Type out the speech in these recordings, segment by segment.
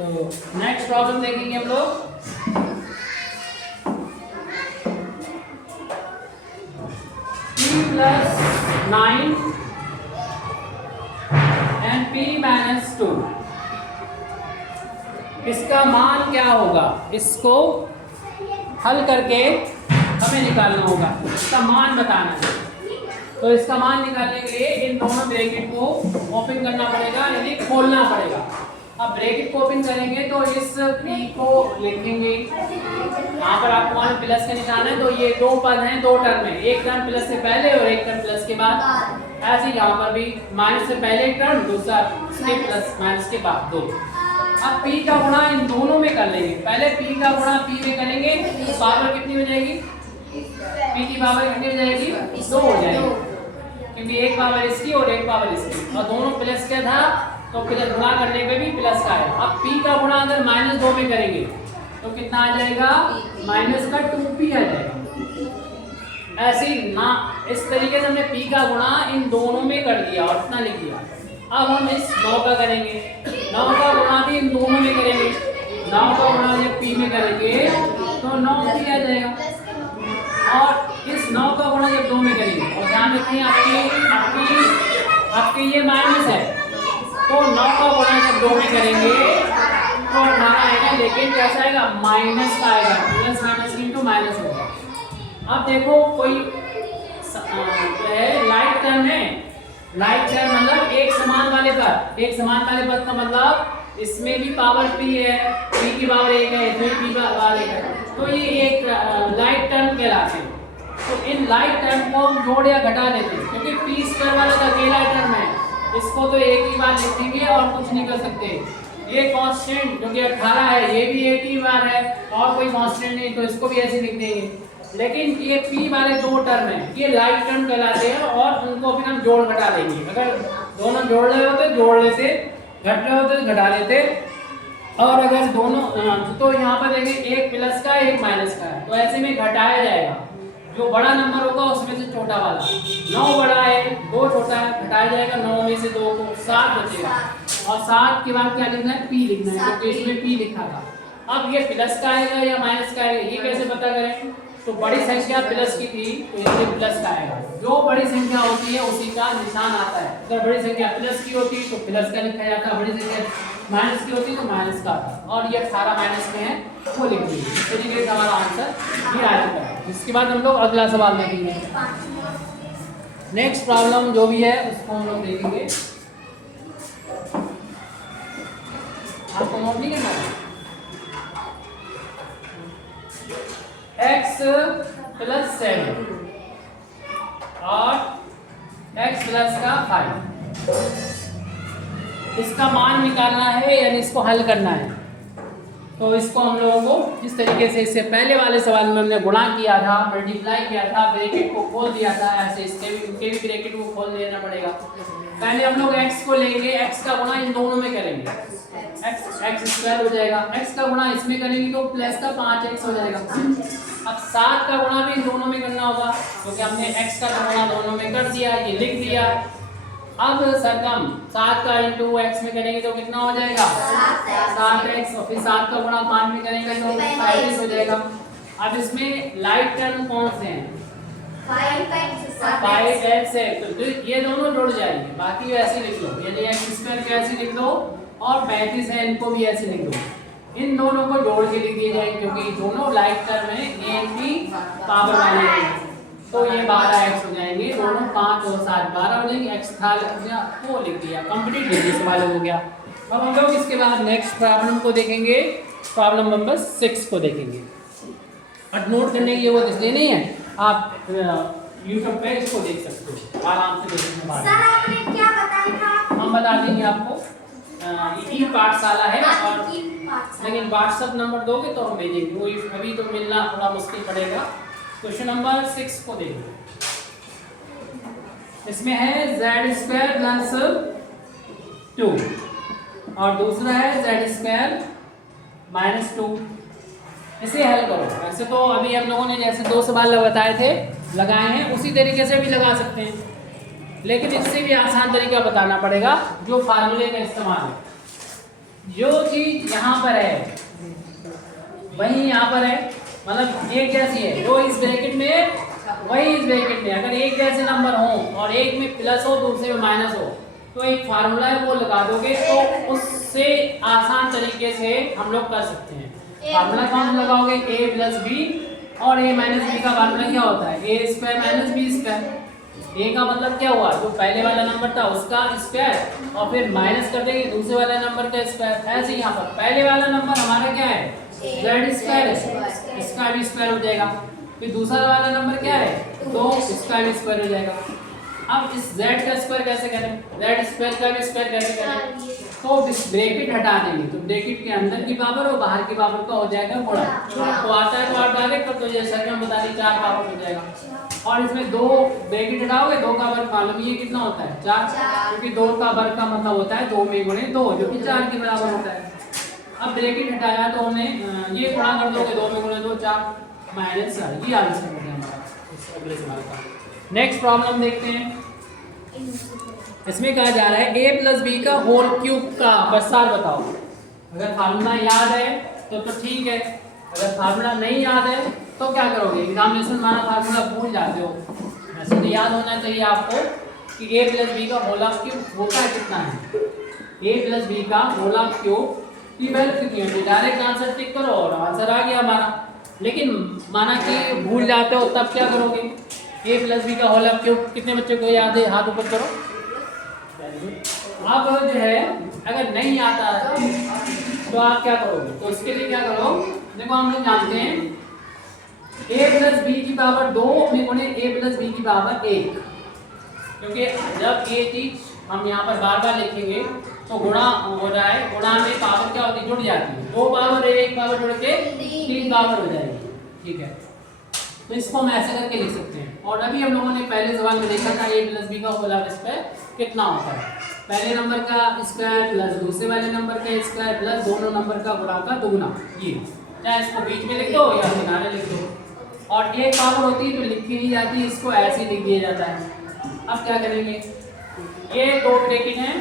तो next problem देखेंगे हम लोग। p + 9 and p - 2, इसका मान क्या होगा? इसको हल करके हमें निकालना होगा, इसका मान बताना है। तो इसका मान निकालने के लिए इन दोनों ब्रैकेट को ओपन करना पड़ेगा, यानी खोलना पड़ेगा। अब ब्रैकेट को ओपन करेंगे तो इस p को लिखेंगे, यहाँ पर आपको मान प्लस का निशान है, तो ये दो पद हैं, दो टर्म है, एक टर्म प्लस से पहले और एक टर्म प्लस के बाद। ऐसे यहाँ पर भी माइनस से पहले एक टर्म, दूसरा इसके प्लस माइनस के बाद दो। अब p का गुणा इन दोनों में कर लेंगे। पहले p का गुणा p में करेंगे तो पावर कितनी हो जाएगी? p की पावर कितनी हो जाएगी? 2 हो जाएगी, क्योंकि एक पावर इसकी और एक पावर इसकी, और दोनों प्लस का था तो प्लस गुणा करने पे भी प्लस का है। अब p का गुणा अगर -2 में करेंगे तो कितना आ जाएगा? माइनस का 2p आ जाएगा। ऐसे ही ना, इस तरीके से हमने p का गुणा इन दोनों में कर दिया और इतना लिख दिया। अब हम इस 9 का करेंगे, 9 का गुणा भी इन दोनों में करेंगे। 9 का गुणा जब p में करेंगे तो 9p आ जाएगा, और इस 9 का गुणा जब 2 में करेंगे, और ध्यान रखिए आपकी ये माइनस है, तो 9 का गुणा जब 2 में करेंगे तो 18 आएगा, लेकिन कैसा आएगा? माइनस का आएगा, प्लस माइनस इंटू माइनस होगा। अब देखो कोई लाइट टर्म है, लाइट टर्म मतलब एक समान वाले पद, एक समान वाले पद का मतलब इसमें भी पावर p है, p की पावर 1 है, इसमें p की पावर 1 है, तो ये एक लाइट टर्म कहलाते हैं। तो इन लाइट टर्म को हम जोड़ या घटा देते हैं, क्योंकि p² वाला तो अकेला टर्म है, इसको तो एक ही बार लिख देंगे और कुछ नहीं कर सकते। ये कांस्टेंट जो कि 18 है, ये भी एक ही बार है और कोई कांस्टेंट नहीं, तो इसको भी ऐसे लिख देंगे। लेकिन ये p वाले दो टर्म है, ये लाइट टर्म कहलाते हैं, और उनको फिर हम जोड़ घटा देंगे। अगर दोनों जोड़ रहे होते जोड़ लेते, घट रहे होते घटा लेते, और अगर दोनों तो यहाँ पर देखें एक प्लस का एक माइनस का है, तो ऐसे में घटाया जाएगा। जो बड़ा नंबर होगा उसमें से छोटा वाला, 9 बड़ा है 2 छोटा है, घटाया जाएगा 9 में से 2 को, 7 बचेगा, और 7 के बाद क्या लिखना है? p लिखना है, क्योंकि इसमें p लिखा था। अब ये प्लस का आएगा या माइनस का आएगा, ये कैसे पता करें? तो बड़ी संख्या प्लस की थी तो इसमें प्लस का आएगा, जो बड़ी संख्या होती है उसी का निशान आता है। अगर बड़ी संख्या प्लस की होती तो प्लस का लिखा जाता, बड़ी संख्या माइनस की होती तो माइनस का आता, और ये 18 माइनस में है वो लिख दीजिए। इस तरीके से हमारा आंसर ये आ चुका है। इसके बाद हम लोग अगला सवाल देखेंगे। नेक्स्ट प्रॉब्लम जो भी है उसको हम लोग देखेंगे। आपको नोट नहीं करना है? x + 7 और x + का 5, इसका मान निकालना है, यानी इसको हल करना है। तो इसको हम लोगों को जिस तरीके से इससे पहले वाले सवाल में हमने गुणा किया था, मल्टीप्लाई किया था, ब्रैकेट को खोल दिया था, ऐसे इसके भी ब्रैकेट को खोल देना पड़ेगा। पहले हम लोग x को लेंगे, x का गुणा इन दोनों में करेंगे, x² हो जाएगा, x का गुणा इसमें करेंगे तो प्लस का 5x हो जाएगा। अब 7 का गुणा भी इन दोनों में करना होगा, क्योंकि हमने x का गुणा दोनों में कर दिया, ये लिख दिया। अब सरकम 7 का इंटू x में करेंगे तो कितना हो जाएगा? 7x, और फिर 7 का गुणा 5 में करेंगे तो 5x हो जाएगा। अब इसमें लाइट टर्म कौन से हैं? 5x है, तो ये दोनों जुड़ जाएंगे, बाकी ऐसे लिख लो, यानी x² को ऐसे लिख लो, और 35 है इनको भी ऐसे लिख लो। इन दोनों को जोड़ के लिख दिए जाएंगे, क्योंकि दोनों लाइट टर्म है, a की पावर वाले हैं, तो ये 12x हो जाएंगे, दोनों 5 और 7 12 हो जाएंगे। x था वो लिख दिया, कंप्लीट लिख दिया, सवाल हो गया। अब हम लोग इसके बाद नेक्स्ट प्रॉब्लम को देखेंगे, प्रॉब्लम नंबर 6 को देखेंगे। और नोट करने की वो इसलिए नहीं है, आप यूट्यूब पे इसको देख सकते हो आराम से देखने के बाद। सर आपने क्या बताया था? हम बता देंगे आपको, ई पाठशाला है, और लेकिन व्हाट्सएप नंबर दोगे तो हम भेजेंगे, वो अभी तो मिलना थोड़ा मुश्किल पड़ेगा। क्वेश्चन नंबर 6 को देखिए, इसमें है z² + 2 और दूसरा है z² - 2। इसे हल करो। वैसे तो अभी हम लोगों ने जैसे 2 सवाल बताए थे, लगाए हैं, उसी तरीके से भी लगा सकते हैं, लेकिन इससे भी आसान तरीका बताना पड़ेगा जो फार्मूले का इस्तेमाल है। जो चीज यहाँ पर है वही यहाँ पर है, मतलब एक जैसी है, जो इस ब्रैकेट में वही इस ब्रैकेट में। अगर एक जैसे नंबर हो और एक में प्लस हो दूसरे में माइनस हो तो एक फार्मूला है वो लगा दोगे तो उससे आसान तरीके से हम लोग कर सकते हैं। फार्मूला कौन लगाओगे? a प्लस बी, और a माइनस बी का फार्मूला क्या होता है? a square minus B square. a का मतलब क्या हुआ? जो पहले वाला नंबर था उसका स्क्वायर और फिर माइनस कर देंगे दूसरे वाले नंबर का स्क्वायर। ऐसे यहाँ पर पहले वाला नंबर हमारा क्या है? z स्क्वायर है, इसका भी स्क्वायर हो जाएगा। फिर दूसरा वाला नंबर क्या है? तो इसका भी स्क्वायर हो जाएगा। अब इस z का स्क्वायर कैसे करें? z स्क्वायर का भी स्क्वायर कैसे करें? तो ब्रैकेट हटा देंगे तो ब्रैकेट के अंदर की पावर और बाहर की पावर का हो जाएगा गुणा। तो आता है तो आप डायरेक्ट तो जैसा कि हम बता दें 4 पावर हो जाएगा। और इसमें दो ब्रैकेट हटाओगे, 2 का वर्ग मालूम ये कितना होता है? 4, क्योंकि 2 का वर्ग का मतलब होता है 2 में गुणे 2 जो कि 4 के बराबर होता है। अब ब्रैकेट हटाया तो हमने ये गुणा कर दोगे 2 में गुणे 2 4 माइनस 4, ये आंसर हो गया हमारा इस अगले सवाल का। नेक्स्ट प्रॉब्लम देखते हैं। इसमें कहा जा रहा है a प्लस बी का होल क्यूब का विस्तार बताओ। अगर फार्मूला याद है तो ठीक है, अगर फार्मूला नहीं याद है तो क्या करोगे? एग्जामिनेशन माना फार्मूला भूल जाते हो। वैसे तो याद होना चाहिए आपको कि a प्लस बी का होल क्यूब होता कितना है। a प्लस बी का होल क्यूब की वैल्यू कितनी होती है? डायरेक्ट आंसर टिक करो और आंसर आ गया हमारा। लेकिन माना कि भूल जाते हो तब क्या करोगे? a प्लस बी का होल क्यूब कितने बच्चों को याद है? हाथ ऊपर करो। अब जो है अगर नहीं आता है तो आप क्या करोगे? तो उसके लिए क्या करो, देखो हम लोग जानते हैं a प्लस बी की पावर 2 में गुणे a प्लस बी की पावर 1, क्योंकि जब ये चीज हम यहाँ पर बार बार लिखेंगे तो गुणा हो रहा है, गुणा में पावर क्या होती है? जुड़ जाती है। 2 पावर 1 पावर जुड़ के 3 पावर हो जाएगी। ठीक है, तो इसको हम ऐसे करके लिख सकते हैं। और अभी हम लोगों ने पहले सवाल में देखा था a प्लस बी का होल स्क्वायर कितना होता है? पहले नंबर का स्क्वायर प्लस दूसरे वाले नंबर का स्क्वायर प्लस दोनों नंबर का गुणा का दुगुना। ये चाहे इसको बीच में लिख दो या किनारे लिख दो। और एक पावर होती है तो लिखी नहीं जाती, इसको ऐसे लिख दिया जाता है। अब क्या करेंगे? ये 2 ब्रैकेट हैं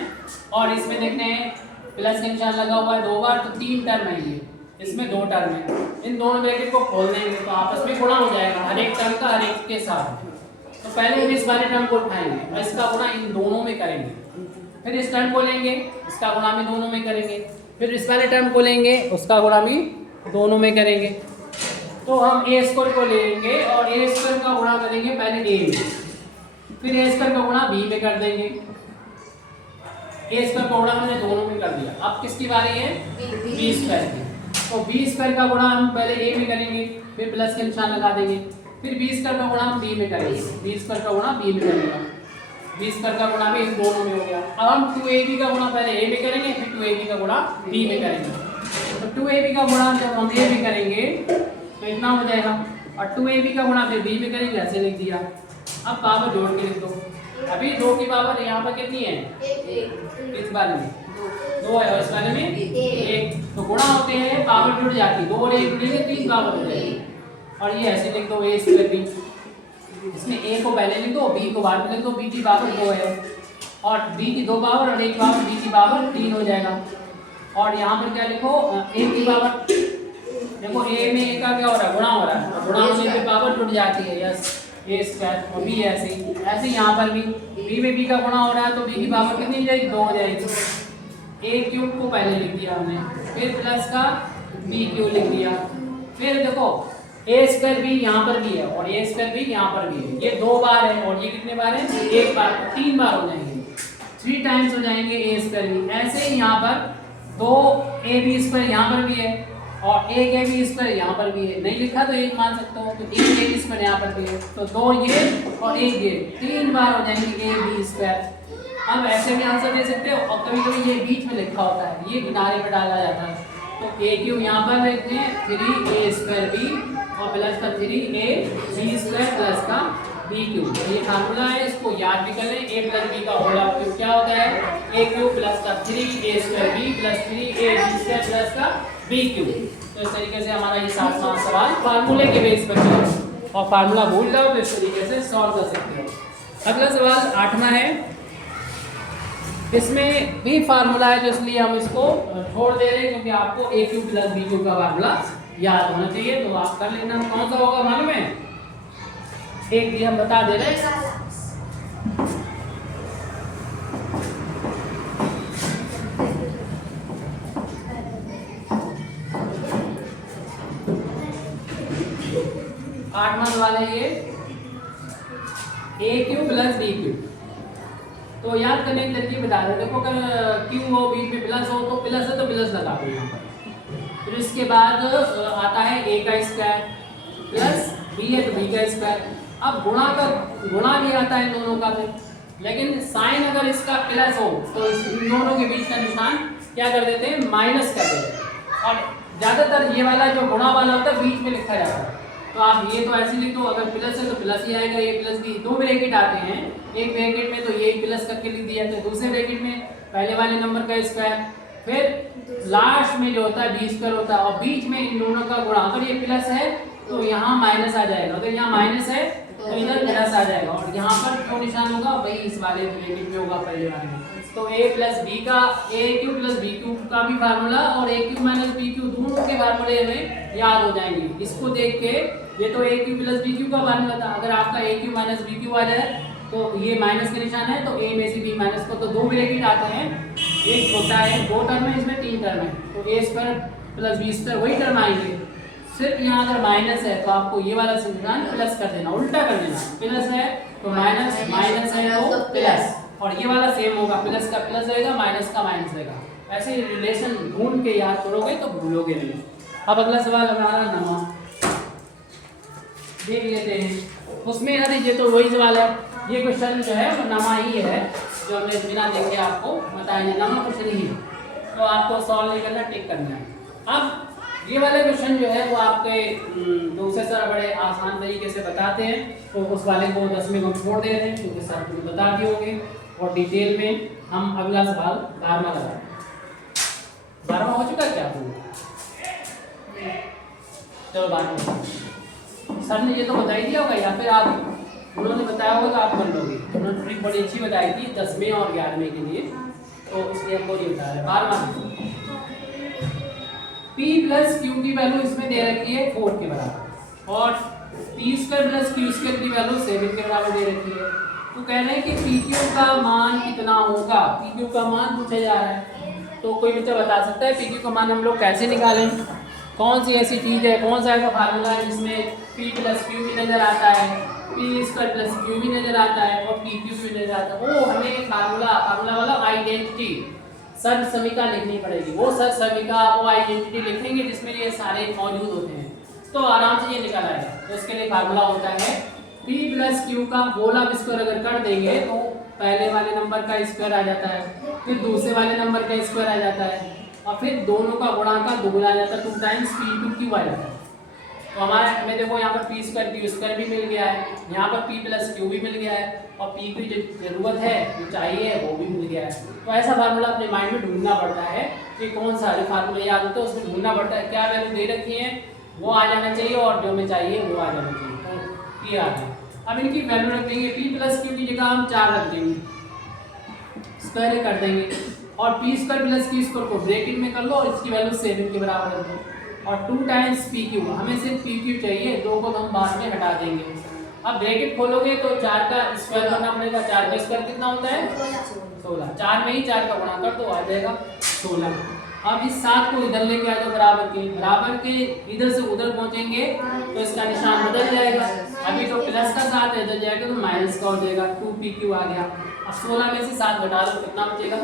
और इसमें देखते हैं प्लस का निशान लगा हुआ है 2 बार, तो 3 टर्म है ये, इसमें 2 टर्म है। इन दोनों ब्रैकेट को खोल देंगे तो आपस में गुणा हो जाएगा हर एक टर्म का हर एक के साथ। तो पहले हम इस वाले टर्म को उठाएंगे और इसका गुणा इन दोनों में करेंगे, फिर इस टर्म को लेंगे इसका गुणा भी दोनों में करेंगे, फिर इस वाले टर्म को लेंगे उसका गुणा भी दोनों में करेंगे। तो हम a स्क्वायर को लेंगे और a स्क्वायर का गुणा करेंगे पहले a में, फिर a स्क्वायर का गुणा b में कर देंगे। a स्क्वायर का गुणा हमने दोनों में कर दिया। अब किसकी बारी है? b स्क्वायर की। तो b स्क्वायर का गुणा हम पहले a में करेंगे, फिर प्लस का निशान लगा देंगे, फिर b स्क्वायर का गुणा हम b में करेंगे, b स्क्वायर का गुणा b में करेंगे, b स्क्वायर का गुणा भी इन दोनों में हो गया। अब हम 2ab का गुणा पहले a में करेंगे, फिर 2ab का गुणा b में करेंगे। तो 2ab का गुणा जब हम a में करेंगे तो इतना हो जाएगा, और 2ab का गुणा फिर b में करेंगे, ऐसे लिख दिया। अब पावर जोड़ के लिख दो। अभी 2 की पावर यहाँ पर कितनी है? इस वाले में 2 है और इस वाले में 1, तो गुणा होते हैं पावर जुड़ जाती है, 2 और 1 जुड़ेंगे 3 पावर हो जाएगी। और ये ऐसे लिख दो a स्क्वायर b, इसमें a को पहले लिख दो b को बाद में लिख दो, b की पावर 2 है और b की 2 पावर और 1 पावर, b की पावर 3 हो जाएगा। और यहाँ पर क्या लिखो? a की पावर, देखो a में a का क्या हो रहा है? गुणा हो रहा है, गुणा होने पे पावर जुड़ जाती है, यस a स्क्वायर। और b ऐसे ही, ऐसे यहाँ पर भी b में b का गुणा हो रहा है तो b की पावर कितनी हो जाएगी? 2 हो जाएगी। a क्यूब को पहले लिख दिया हमने, फिर प्लस का b क्यूब लिख दिया, फिर देखो a स्क्वायर भी यहाँ पर भी है और a स्क्वायर भी यहाँ पर भी है। ये 2 बार है और ये कितने बार है? 1 बार, 3 बार हो जाएंगे, 3 टाइम्स हो जाएंगे a स्क्वायर भी। ऐसे ही यहाँ पर 2ab स्क्वायर यहाँ पर भी है और 1ab स्क्वायर यहाँ पर भी है। नहीं लिखा तो 1 मान सकते हो, तो 1ab स्क्वायर यहाँ पर भी है, तो 2 ये और 1 ये, 3 बार हो जाएंगे ab स्क्वायर। अब ऐसे भी आंसर दे सकते हो और कभी कभी ये बीच में लिखा होता है, ये किनारे पर डाला जाता है। तो a क्यूब यहाँ पर लिखते हैं, 3a स्क्वायर b और प्लस का 3ab स्क्वायर प्लस का b क्यूब। ये फार्मूला है, इसको याद भी कर लें। a प्लस b का होल क्यूब क्या होता है? a क्यूब प्लस का 3a square b plus 3ab square plus का b क्यूब। तो इस तरीके से हमारा ये 7वां सवाल फार्मूले के बेस पर है और फार्मूला भूल जाओ तो इस तरीके से सॉल्व कर सकते हो। अगला सवाल 8वां है। इसमें भी फार्मूला है, तो इसलिए हम इसको छोड़ दे रहे हैं, क्योंकि आपको ए क्यू प्लस बी क्यू का फार्मूला याद होना चाहिए। तो आप कर लेना। कौन सा होगा मालूम है? एक भी हम बता दे रहे हैं। आठ नंबर वाले ये ए क्यू प्लस बी क्यू। तो याद करने की तरीके बता रहे। देखो अगर क्यू हो बीच में प्लस हो तो प्लस है तो प्लस लगा दो यहाँ पर। फिर इसके बाद आता है ए का स्क्वायर प्लस बी है तो बी का स्क्वायर। अब गुणा भी आता है दोनों का फिर, लेकिन साइन अगर इसका प्लस हो तो इन दोनों के बीच का निशान क्या कर देते हैं? माइनस कर देते हैं। और ज़्यादातर ये वाला जो गुणा वाला होता है बीच में लिखा जाता है। तो आप ये तो ऐसे लिख दो, अगर प्लस है तो प्लस ही आएगा। ये प्लस की दो ब्रैकेट आते हैं, एक ब्रैकेट में तो ये प्लस करके लिख दिया, तो दूसरे ब्रैकेट में पहले वाले नंबर का स्क्वायर, फिर लास्ट में जो होता है बी स्क्वायर होता है, और बीच में इन दोनों का गुणा। अगर ये प्लस है तो यहाँ माइनस आ जाएगा, अगर यहाँ माइनस है तो इधर प्लस आ जाएगा, और यहाँ पर जो निशान होगा वही इस वाले ब्रैकेट में होगा पहले वाले में। तो ए प्लस बी का ए क्यू प्लस बी क्यू का भी फार्मूला और ए क्यू माइनस बी क्यू दोनों के फार्मूले में याद हो जाएंगे। इसको देख के ये तो ए क्यू प्लस बी क्यू का फार्मूला था, अगर आपका ए क्यू माइनस बी क्यू आ जाए तो ये माइनस का निशान है, तो ए में से बी माइनस को, तो दो ब्रैकेट आते हैं, एक छोटा है, दो टर्म है, इसमें तीन टर्म है, तो ए स्क्वायर प्लस बी स्क्वायर वही टर्म आएंगे। सिर्फ यहाँ अगर माइनस है तो आपको ये वाला निशान प्लस कर देना, उल्टा कर देना। प्लस है तो माइनस, माइनस है तो प्लस, और ये वाला सेम होगा, प्लस का प्लस रहेगा, माइनस का माइनस रहेगा। ऐसे रिलेशन ढूंढ के याद करोगे तो भूलोगे नहीं। अब अगला सवाल हमारा नमा देख लेते हैं। उसमें अरे ये तो वही सवाल है, ये क्वेश्चन जो है वो नमा ही है, जो हमने बिना देखे आपको बताया। नमा क्वेश्चन ही है, तो आपको सॉल्व नहीं करना, टिक करना है। अब ये वाले क्वेश्चन जो है वो आपके दूसरे सर बड़े आसान तरीके से बताते हैं, तो उस वाले को 10 में हम छोड़ दे रहे हैं, क्योंकि सर को बता दिए होंगे। और डिटेल में हम अगला सवाल 12वां लगाएं। 12वां हो चुका है क्या आपको? चलो 12वां सर ने ये तो बता ही दिया होगा, या फिर आप उन्होंने बताया होगा तो आप कर लोगे। उन्होंने ट्रिक बड़ी अच्छी बताई थी 10वें और 11वें के लिए, तो इसलिए हमको ये बता रहे हैं। 12वां P प्लस क्यू की वैल्यू इसमें दे रखी है 4 के बराबर, और P square plus Q square की वैल्यू 7 के बराबर दे रखी है। तो कह रहे हैं कि पी क्यू का मान कितना होगा, पी क्यू का मान पूछा जा रहा है। तो कोई बच्चा बता सकता है पी क्यू का मान हम लोग कैसे निकालें? कौन सी ऐसी चीज़ है, कौन सा ऐसा फार्मूला है जिसमें P प्लस क्यू भी नज़र आता है, P स्क्वायर प्लस क्यू भी नज़र आता है, और पी क्यू भी नज़र आता है? वो हमें फार्मूला वाला आइडेंटिटी, सर्व समीका लिखनी पड़ेगी। वो सर्व समीका, वो आइडेंटिटी लिखेंगे जिसमें ये सारे मौजूद होते हैं, तो आराम से ये निकल आएगा। तो इसके लिए फार्मूला होता है P प्लस क्यू का होल ऑफ स्क्वायर अगर कर देंगे तो पहले वाले नंबर का स्क्वायर आ जाता है, फिर दूसरे वाले नंबर का स्क्वायर आ जाता है, और फिर दोनों का गुणा का दोगुना आ जाता है, 2 टाइम्स P2 क्यू आ जाता है। तो हमारे हमें देखो यहाँ पर P स्क्वायर क्यू स्क्वायर भी मिल गया है, यहाँ पर P प्लस क्यू भी मिल गया है, और P की जो जरूरत है, जो चाहिए वो भी मिल गया है। तो ऐसा फार्मूला अपने माइंड में ढूंढना पड़ता है कि कौन सा फार्मूला याद होता है, उसमें ढूंढना पड़ता है क्या वैल्यू दे रखी है वो आ जाना चाहिए, और जो हमें चाहिए वो आ जाना चाहिए। तो ये आ गया। अब इनकी वैल्यू रख देंगे, P प्लस क्यू की जगह हम 4 रख देंगे, स्क्वायर कर देंगे, और P square plus Q square को ब्रैकेट में कर लो और इसकी वैल्यू 7 के बराबर रख दो, और 2 टाइम्स पी क्यू, हमें सिर्फ पी क्यू चाहिए, 2 को तो हम बाद में हटा देंगे। अब ब्रैकेट खोलोगे तो 4 का स्क्वायर करना पड़ेगा, 4 का स्क्वायर कितना होता है 16, 4 में ही 4 का गुणा कर दो आ जाएगा 16। अब इस 7 को इधर लेके आ जाओ बराबर के इधर से उधर पहुंचेंगे तो इसका निशान बदल जाएगा। अभी तो प्लस का 7 है, इधर जाएगा तो माइनस का हो जाएगा, 2pq आ गया। अब 16 में से 7 घटा दो, कितना बचेगा?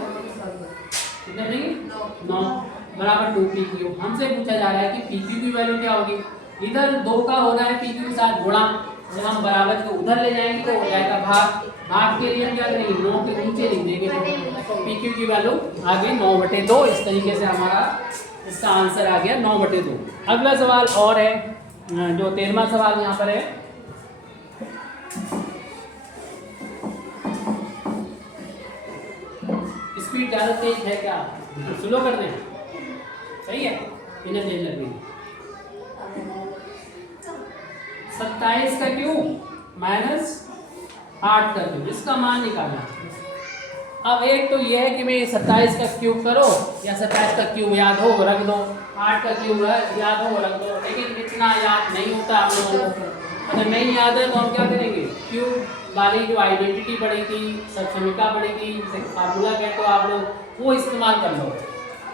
कितना देंगे? 9 बराबर 2pq। हमसे पूछा जा रहा है कि pq की वैल्यू क्या होगी। इधर 2 का हो रहा है pq के साथ गुणा, जब हम बराबर को उधर ले जाएंगे तो हो जाएगा भाग के लिए हम क्या करेंगे 9 के नीचे लिख देंगे, तो pq की वैल्यू आ गई 9/2। इस तरीके से हमारा इसका आंसर आ गया 9/2। अगला सवाल और है, जो 13वां सवाल यहाँ पर है, स्पीड ज़्यादा तेज है क्या? स्लो कर दें, सही है, बिना तेज लग रही। 27 का क्यूब माइनस 8 का क्यूब, इसका मान निकालना। अब एक तो ये है कि मैं 27 का क्यूब करो या 27 का क्यूब याद हो रख दो, 8 का क्यूब याद हो रख दो, लेकिन इतना याद नहीं होता आप लोगों को। अगर नहीं याद है तो हम क्या करेंगे, क्यूब वाली जो आइडेंटिटी पढ़ी थी, समीकरण पढ़ी थी, फार्मूला कहते हो आप लोग, वो इस्तेमाल कर लो।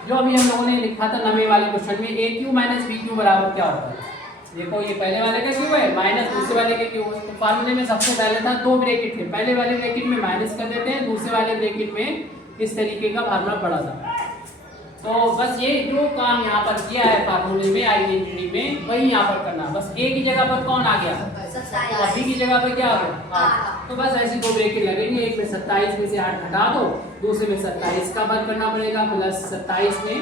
जो अभी हम लोगों ने लिखा था नवे वाले क्वेश्चन में, ए क्यू माइनस बी क्यू बराबर क्या होता है। देखो ये पहले वाले का क्यूब है माइनस दूसरे वाले के क्यूब है। तो फार्मूले में सबसे पहले था दो ब्रैकेट थे, पहले वाले ब्रैकेट में माइनस कर देते हैं, दूसरे वाले ब्रैकेट में इस तरीके का फार्मूला पड़ा था। तो बस ये जो काम यहाँ पर किया है फार्मूले में आइडेंटिटी में, वही यहाँ पर करना। बस ए की जगह पर कौन आ गया, और बी की जगह पर क्या आ गया, तो बस ऐसे दो ब्रैकेट लगेंगे। एक में 27 में से 8 घटा दो, दूसरे में 27 का वर्ग करना पड़ेगा, प्लस 27 में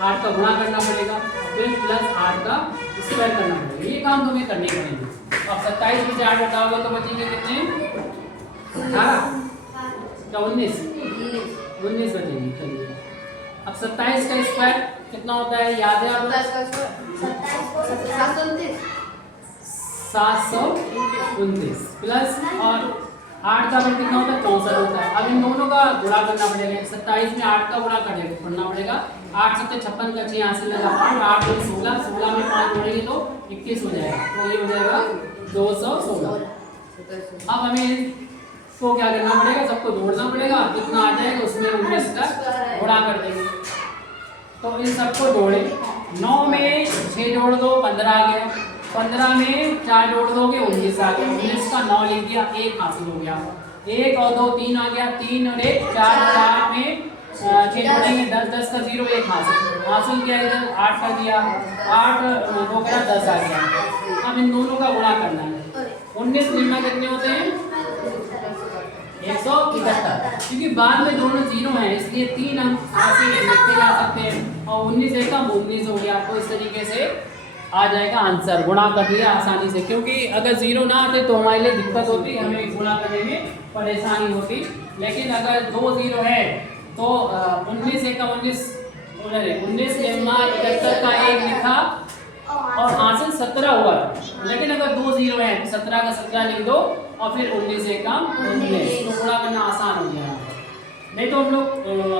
8 का गुणा करना पड़ेगा, फिर प्लस 8 का स्क्वायर करना पड़ेगा। ये काम तुम्हें करने पड़ेंगे। अब 27 में से 8 घटाओगे तो बचेंगे कितने, 18 का 19 बचेंगे। चलिए अब 27 का स्क्वायर कितना होता है, याद है आपको, 729 प्लस और 8 का वर्ग कितना होता है, 64 होता है। अब इन दोनों का गुणा करना पड़ेगा, 27 में 8 का गुणा करना पड़ेगा। 8 7 56 का 6 यहाँ से लगा 8 में 16, 16 में 5 जोड़ेंगे तो 21 हो जाएगा। तो ये हो जाएगा 216। अब हमें तो क्या करना पड़ेगा, सबको जोड़ना पड़ेगा, कितना आ जाएगा उसमें 19 का गुणा कर देंगे। तो इन सबको जोड़े, 9 में 6 जोड़ दो 15 आ गया, 15 में 4 जोड़ दोगे 19 आ गया, 19 का 9 लिख दिया, 1 हासिल हो गया। 1 और 2 3 आ गया, 3 और 1 4, 4 में 6 जोड़ेंगे 10, 10 का 0, 1 हासिल किया, इधर 8 कर दिया, 8 2 करा 10 आ गया। अब इन दोनों का गुणा करना है। 19 गुना कितने होते हैं, 171, क्योंकि बाद में दोनों 0 हैं इसलिए 3 हम ऐसे लिखते जा सकते हैं, और 19 एक का 19 हो गया। तो इस तरीके से आ जाएगा आंसर, गुणा कर लिया आसानी से, क्योंकि अगर 0 ना आते तो हमारे लिए दिक्कत होती, हमें गुणा करने में परेशानी होती। लेकिन अगर 2 0 है तो 19 एक का 19 लेम्मा 71 का 1 लिखा और हासिल 17 हुआ। लेकिन अगर 2 0 है तो 17 का 17 लिख दो और फिर 19 एक का 19, तो गुणा करना आसान हो गया। नहीं तो हम लोग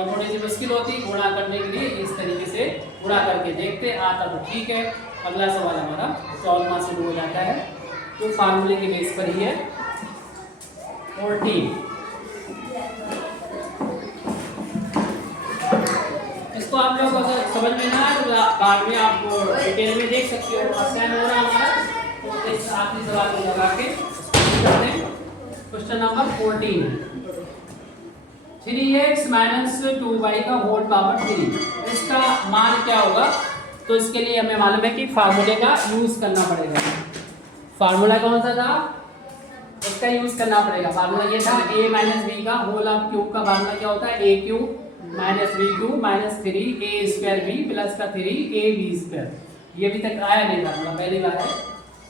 थोड़ी सी मुश्किल होती गुणा करने के लिए, इस तरीके से गुणा करके देखते, आता तो ठीक है। अगला सवाल हमारा 14वां शुरू हो जाता है, तो फार्मूले के बेस पर ही है। 14, इसको आप लोग अगर समझ में ना आए तो बाद में आप डिटेल में देख सकते हो। आसान हो रहा हमारा, तो इस आखिरी सवाल को लगा के करते हैं। Question number 14, 3x minus 2y का होल पावर 3, इसका मान क्या होगा। तो इसके लिए हमें मालूम है कि फार्मूले का यूज करना पड़ेगा। फार्मूला कौन सा था, इसका यूज करना पड़ेगा। फार्मूला ये था a माइनस बी का होल ऑफ क्यूब का फार्मूला क्या होता है, a cube minus B cube minus 3a square b plus का 3ab स्क्वायर। ये अभी तक आया नहीं फार्मूला, पहली बार है।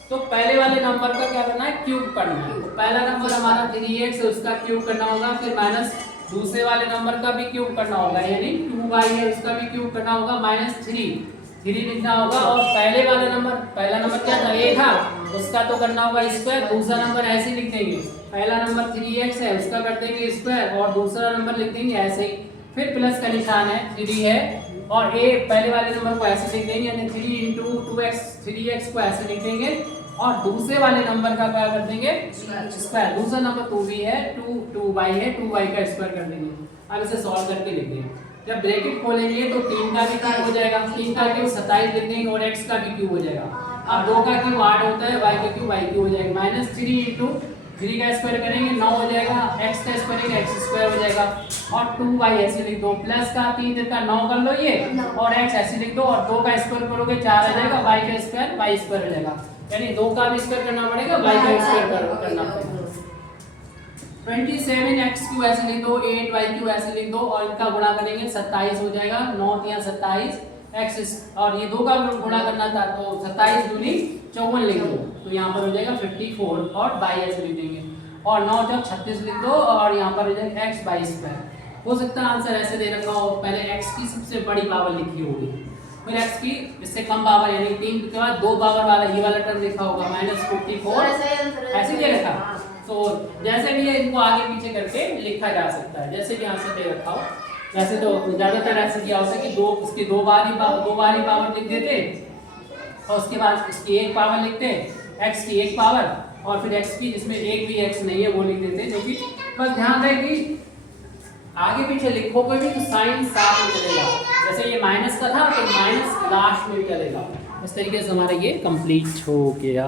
तो पहले वाले नंबर का क्या करना है, क्यूब करना है। तो पहला नंबर हमारा 3x है, उसका क्यूब करना होगा, फिर माइनस दूसरे वाले नंबर का भी क्यूब करना होगा, यानी 2y है उसका भी क्यूब करना होगा, माइनस 3 लिखना होगा। और पहले वाला नंबर, पहला नंबर क्या था, a था, उसका तो करना होगा स्क्वायर। दूसरा नंबर ऐसे लिख देंगे, पहला नंबर 3x है उसका कर देंगे स्क्वायर, और दूसरा नंबर लिख देंगे ऐसे ही, फिर प्लस का निशान है 3 है, और a पहले वाले नंबर को ऐसे लिख देंगे, यानी 3 × 2x 3x को ऐसे लिख देंगे, और दूसरे वाले नंबर का क्या कर देंगे, स्क्वायर। दूसरा नंबर 2b है, 2y है, 2y का स्क्वायर कर देंगे। अब इसे सॉल्व करके लिख देंगे। जब ब्रैकेट खोलेंगे तो 3 का भी क्यूब हो जाएगा, 3 का क्यूब 27 लिख देंगे, और x का भी क्यूब हो जाएगा। अब 2 का क्यूब 8 होता है, y का क्यूब y क्यूब हो जाएगा, माइनस 3 × 3 का स्क्वायर करेंगे 9 हो जाएगा, x का स्क्वायर करेंगे x स्क्वायर हो जाएगा, और 2y ऐसे लिख दो, प्लस का 3 का 9 कर लो ये, और x ऐसे लिख दो, और 2 का स्क्वायर करोगे 4 आ जाएगा, y का स्क्वायर y स्क्वायर हो जाएगा, यानी 2 का भी स्क्वायर करना पड़ेगा, y का स्क्वायर करना पड़ेगा। 27x ऐसे लिख दो, 8y ऐसे लिख दो, और इनका गुणा करेंगे 27 हो जाएगा, 9 × 27 x, और ये 2 का गुणा करना था तो 27 दूनी 54 लिख दो, तो यहाँ पर हो जाएगा 54, और y ऐसे लिख देंगे, और 9 जब 36 लिख दो, और यहाँ पर हो जाएगा x बाई स्क्वायर। हो सकता है आंसर ऐसे दे रखा हो, पहले x की सबसे बड़ी पावर लिखी होगी, फिर x की इससे कम पावर, यानी 3 के बाद 2 पावर वाला ये वाला टर्म लिखा होगा, -54 ऐसे दे रखा, तो जैसे भी है इनको आगे पीछे करके लिखा जा सकता है, जैसे कि यहाँ से दे रखा हो। वैसे तो ज़्यादातर ऐसे किया होता है कि इसकी दो बारी पावर लिख देते और उसके बाद इसकी एक पावर लिखते, x की एक पावर और फिर x की जिसमें एक भी x नहीं है वो लिख देते। जो कि बस ध्यान रहे कि आगे पीछे लिखोगे भी तो साइन साथ में चलेगा, जैसे ये माइनस का था तो माइनस लास्ट में चलेगा। इस तरीके से हमारा ये कंप्लीट हो गया।